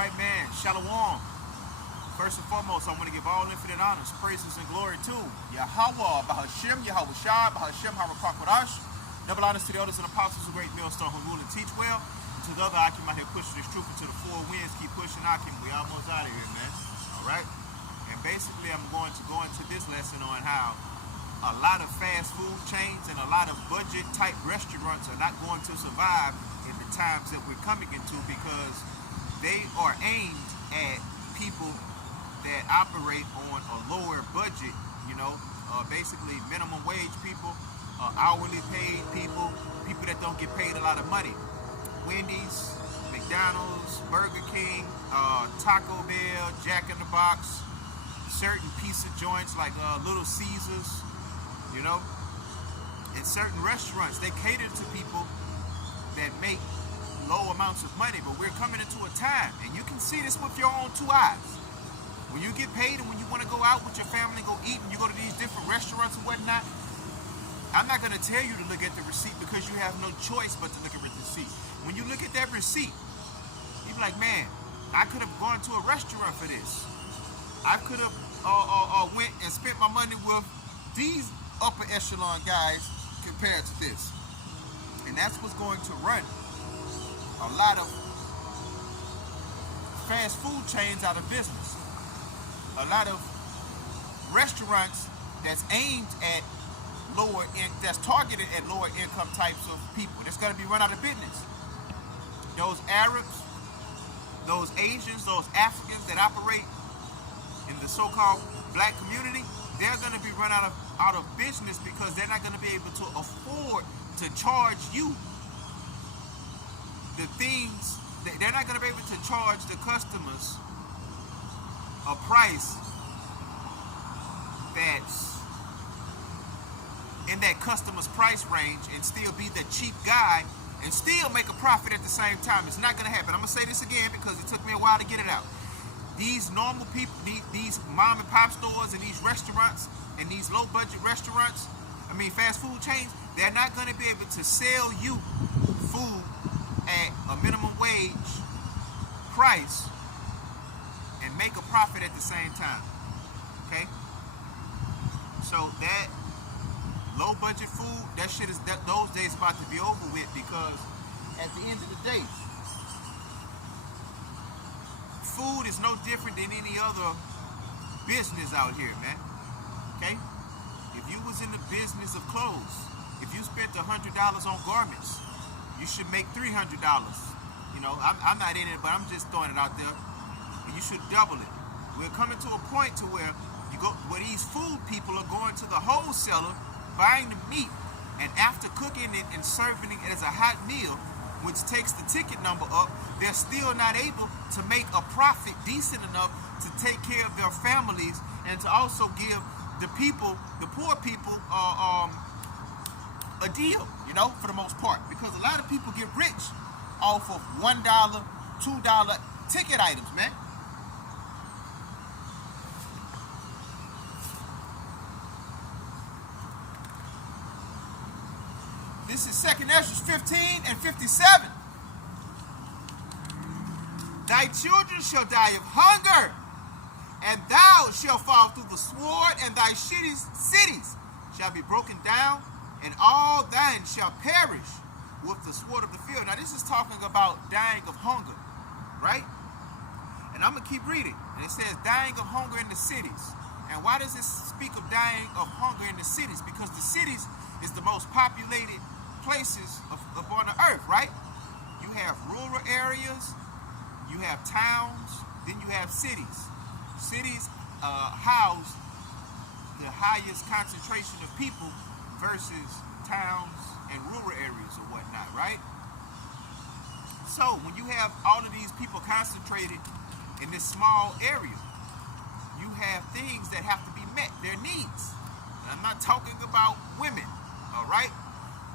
right, man. Shalom. First and foremost, I want to give all infinite honors, praises, and glory to Yahweh, Bahashim, Yahweh Shai, Bahashim, Harakwakwadosh. Double honors to the elders and apostles of great millstone who rule and teach well. And to the other Akim out here pushing this truth into the four winds. Keep pushing Akim. We almost out of here, man. All right? And basically, I'm going to go into this lesson on how a lot of fast food chains and a lot of budget-type restaurants are not going to survive in the times that we're coming into because they are aimed at people that operate on a lower budget, basically minimum wage people, hourly paid people, people that don't get paid a lot of money. Wendy's, McDonald's, Burger King, Taco Bell, Jack in the Box, certain pizza joints like Little Caesars, and certain restaurants, they cater to people that make low amounts of money, but we're coming into a time, and you can see this with your own two eyes. When you get paid and when you want to go out with your family and go eat and you go to these different restaurants and whatnot, I'm not going to tell you to look at the receipt because you have no choice but to look at the receipt. When you look at that receipt, you be like, man, I could have gone to a restaurant for this. I could have went and spent my money with these upper echelon guys compared to this. And that's what's going to run a lot of fast food chains out of business. A lot of restaurants that's aimed at that's targeted at lower income types of people. That's going to be run out of business. Those Arabs, those Asians, those Africans that operate in the so-called black community, they're going to be run out of business because they're not going to be able to afford to charge you the things. They're not going to be able to charge the customers a price that's in that customer's price range and still be the cheap guy and still make a profit at the same time. It's not going to happen. I'm going to say this again because it took me a while to get it out. These normal people, these mom and pop stores and these restaurants and these low budget restaurants, fast food chains, they're not going to be able to sell you food at a minimum wage price and make a profit at the same time. Okay? So that low budget food, those days about to be over with because at the end of the day, food is no different than any other business out here, man. Okay? If you was in the business of clothes, if you spent $100 on garments, you should make $300. I'm not in it, but I'm just throwing it out there. And you should double it. We're coming to a point to where these food people are going to the wholesaler, buying the meat, and after cooking it and serving it as a hot meal, which takes the ticket number up, they're still not able to make a profit decent enough to take care of their families and to also give the poor people, a deal, for the most part. Because a lot of people get rich off of $1, $2 ticket items, man. This is 2 Ezra 15 and 57. Thy children shall die of hunger, and thou shalt fall through the sword, and thy cities shall be broken down, and all thine shall perish with the sword of the field. Now this is talking about dying of hunger, right? And I'm going to keep reading. And it says dying of hunger in the cities. And why does it speak of dying of hunger in the cities? Because the cities is the most populated places upon the earth, right? You have rural areas, you have towns, then you have cities. Cities house the highest concentration of people versus towns and rural areas or whatnot, right? So when you have all of these people concentrated in this small area, you have things that have to be met, their needs. And I'm not talking about women, all right?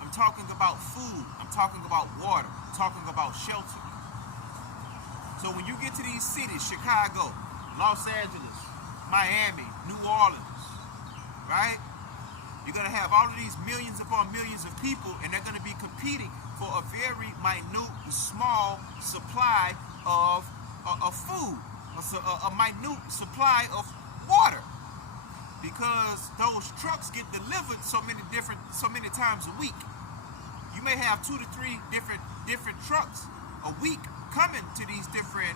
I'm talking about food. I'm talking about water. I'm talking about shelter. So when you get to these cities, Chicago, Los Angeles, Miami, New Orleans, right? You're going to have all of these millions upon millions of people, and they're going to be competing for a very minute, small supply of of food, a minute supply of water, because those trucks get delivered so many times a week. You may have 2 to 3 different trucks a week coming to these different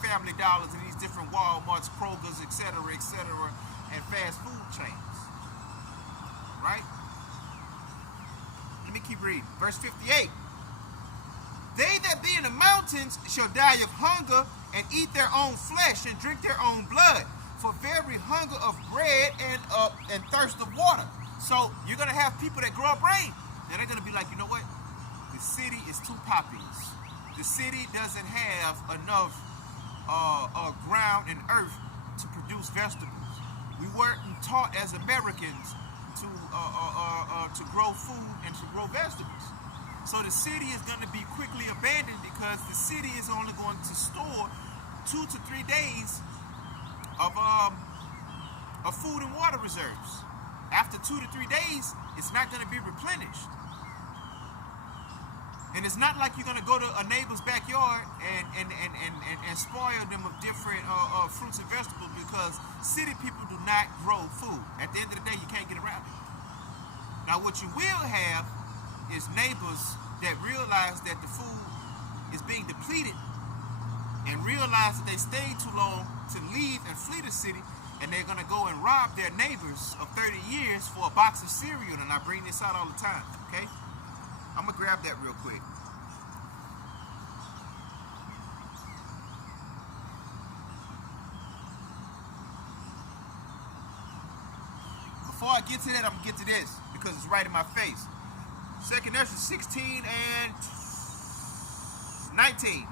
Family Dollars and these different Walmarts, Krogers, etc., and fast food chains. Right? Let me keep reading. Verse 58. They that be in the mountains shall die of hunger and eat their own flesh and drink their own blood, for very hunger of bread and thirst of water. So you're going to have people that grow up rain. And they're going to be like, you know what? The city is too populous. The city doesn't have enough ground and earth to produce vegetables. We weren't taught as Americans to grow food and to grow vegetables. So the city is going to be quickly abandoned because the city is only going to store 2 to 3 days of food and water reserves. After 2 to 3 days, it's not going to be replenished. And it's not like you're going to go to a neighbor's backyard and spoil them of different fruits and vegetables, because city people do not grow food. At the end of the day, you can't get around it. Now, what you will have is neighbors that realize that the food is being depleted and realize that they stayed too long to leave and flee the city, and they're going to go and rob their neighbors of 30 years for a box of cereal. And I bring this out all the time, okay? I'm going to grab that real quick. Before I get to that, I'm going to get to this because it's right in my face. 2 Ezra 16 and 19.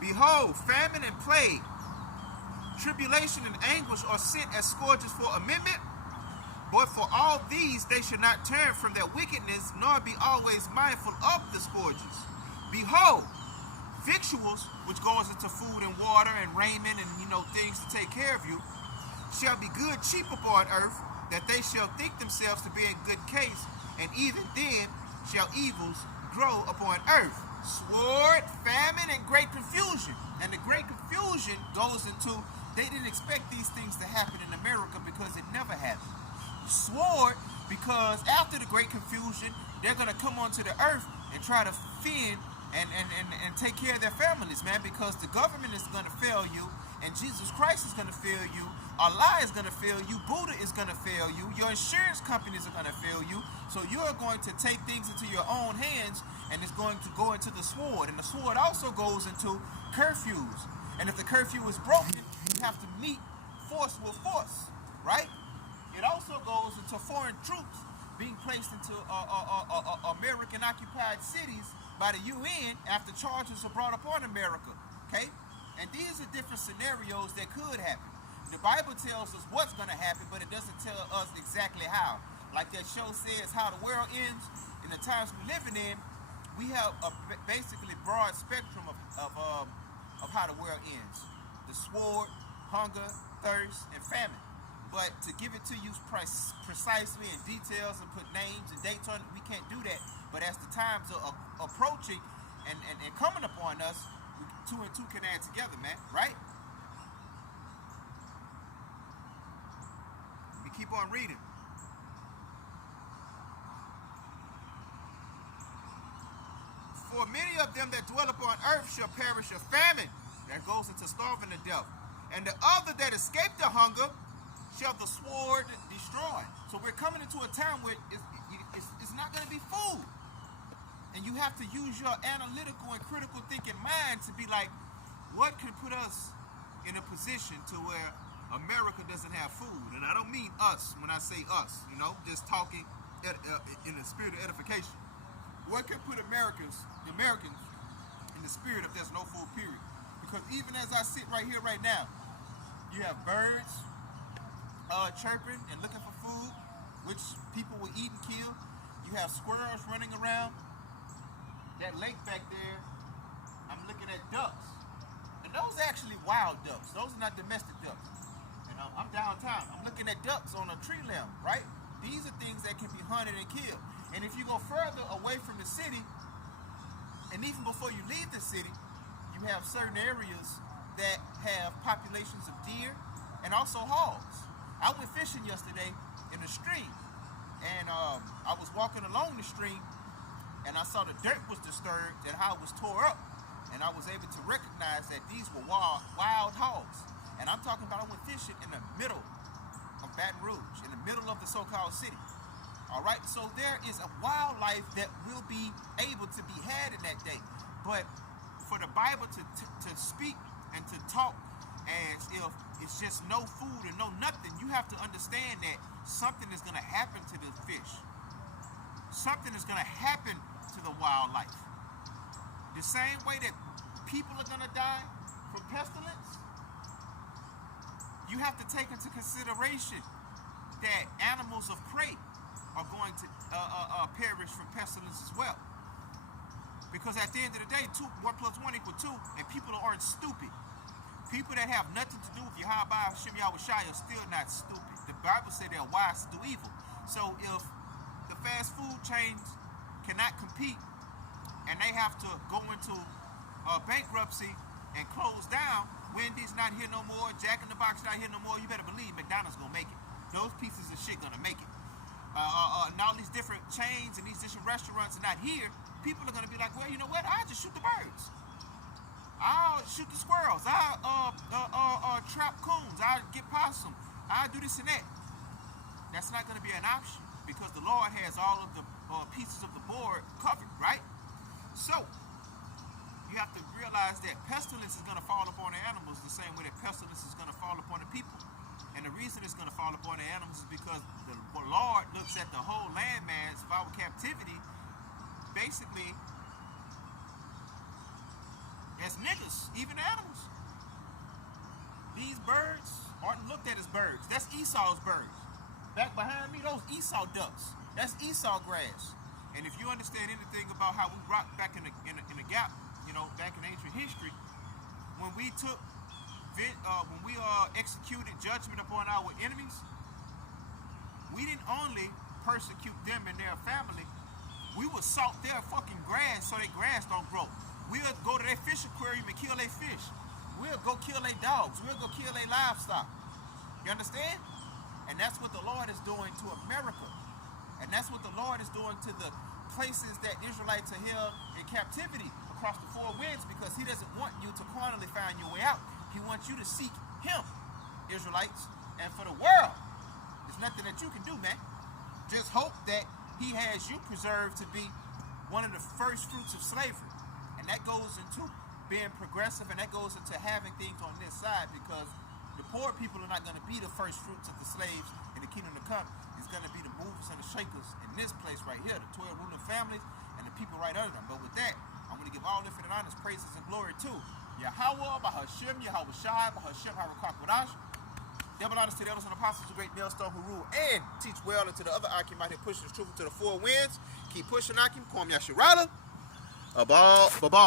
Behold, famine and plague, tribulation and anguish are sent as scourges for amendment. But for all these they should not turn from their wickedness, nor be always mindful of the scourges. Behold, victuals, which goes into food and water and raiment and things to take care of you, shall be good cheap upon earth, that they shall think themselves to be in good case, and even then shall evils grow upon earth. Sword, famine, and great confusion. And the great confusion goes into, they didn't expect these things to happen in America because it never happened. Sword, because after the great confusion, they're going to come onto the earth and try to fend and take care of their families, man, because the government is going to fail you, and Jesus Christ is going to fail you, Allah is going to fail you, Buddha is going to fail you, your insurance companies are going to fail you, so you're going to take things into your own hands, and it's going to go into the sword. And the sword also goes into curfews, and if the curfew is broken, you have to meet force with force, right? It also goes into foreign troops being placed into American-occupied cities by the UN after charges are brought upon America, okay? And these are different scenarios that could happen. The Bible tells us what's going to happen, but it doesn't tell us exactly how. Like that show says, How the World Ends. In the times we're living in, we have a basically broad spectrum of how the world ends. The sword, hunger, thirst, and famine. But to give it to you precisely in details and put names and dates on it, we can't do that. But as the times are approaching and coming upon us, 2 and 2 can add together, man, right? We keep on reading. For many of them that dwell upon earth shall perish of famine. That goes into starving to death. And the other that escape the hunger shall the sword destroy. So we're coming into a time where it's not going to be food. And you have to use your analytical and critical thinking mind to be like, what can put us in a position to where America doesn't have food? And I don't mean us when I say us, just talking in the spirit of edification. What can put the Americans in the spirit if there's no food, period? Because even as I sit right here right now, you have birds chirping and looking for food, which people will eat and kill. You have squirrels running around. That lake back there, I'm looking at ducks. And those are actually wild ducks. Those are not domestic ducks. I'm downtown. I'm looking at ducks on a tree limb, right? These are things that can be hunted and killed. And if you go further away from the city, and even before you leave the city, you have certain areas that have populations of deer and also hogs. I went fishing yesterday in the stream, and I was walking along the stream, and I saw the dirt was disturbed and how it was tore up, and I was able to recognize that these were wild hogs. And I'm talking about I went fishing in the middle of Baton Rouge, in the middle of the so-called city. All right, so there is a wildlife that will be able to be had in that day. But for the Bible to speak and to talk as if it's just no food and no nothing, you have to understand that something is going to happen to the fish. Something is going to happen to the wildlife. The same way that people are going to die from pestilence, you have to take into consideration that animals of prey are going to perish from pestilence as well. Because at the end of the day, 1 + 1 = 2, and people aren't stupid. People that have nothing to do with Yahweh Hashem Yahweh Shai are still not stupid. The Bible said they're wise to do evil. So if the fast food chains cannot compete and they have to go into bankruptcy and close down, Wendy's not here no more, Jack in the Box not here no more, you better believe McDonald's gonna make it. Those pieces of shit gonna make it. And all these different chains and these different restaurants are not here. People are gonna be like, well, you know what? I'll just shoot the birds. I'll shoot the squirrels. I'll trap coons. I'll get possum. I'll do this and that. That's not gonna be an option because the Lord has all of the pieces of the board covered, right? So you have to realize that pestilence is going to fall upon the animals the same way that pestilence is going to fall upon the people. And the reason it's going to fall upon the animals is because the Lord looks at the whole landmass of our captivity basically as niggas, even animals. These birds aren't looked at as birds. That's Esau's birds. Back behind me, those Esau ducks. That's Esau grass. And if you understand anything about how we rocked back in the gap, back in ancient history, when we executed judgment upon our enemies, we didn't only persecute them and their family, we would salt their fucking grass so their grass don't grow. We'll go to their fish aquarium and kill their fish. We'll go kill their dogs. We'll go kill their livestock. You understand? And that's what the Lord is doing to America. And that's what the Lord is doing to the places that Israelites are held in captivity across the four winds, because he doesn't want you to carnally find your way out. He wants you to seek him, Israelites. And for the world, there's nothing that you can do, man. Just hope that he has you preserved to be one of the first fruits of slavery. And that goes into being progressive, and that goes into having things on this side, because the poor people are not going to be the first fruits of the slaves in the kingdom to come. It's going to be the movers and the shakers in this place right here, the 12 ruling families and the people right under them. But with that, I'm going to give all infinite honors, praises, and glory to Yahweh, Bahashem, Yahweh Shai, Bahashem, Harakwakwadash. Double honors to the elders and apostles, the great millstone who rule and teach well, and to the other Akim out here pushing the truth to the four winds. Keep pushing, Akim. Kwam Yashirala. Abal, Babal.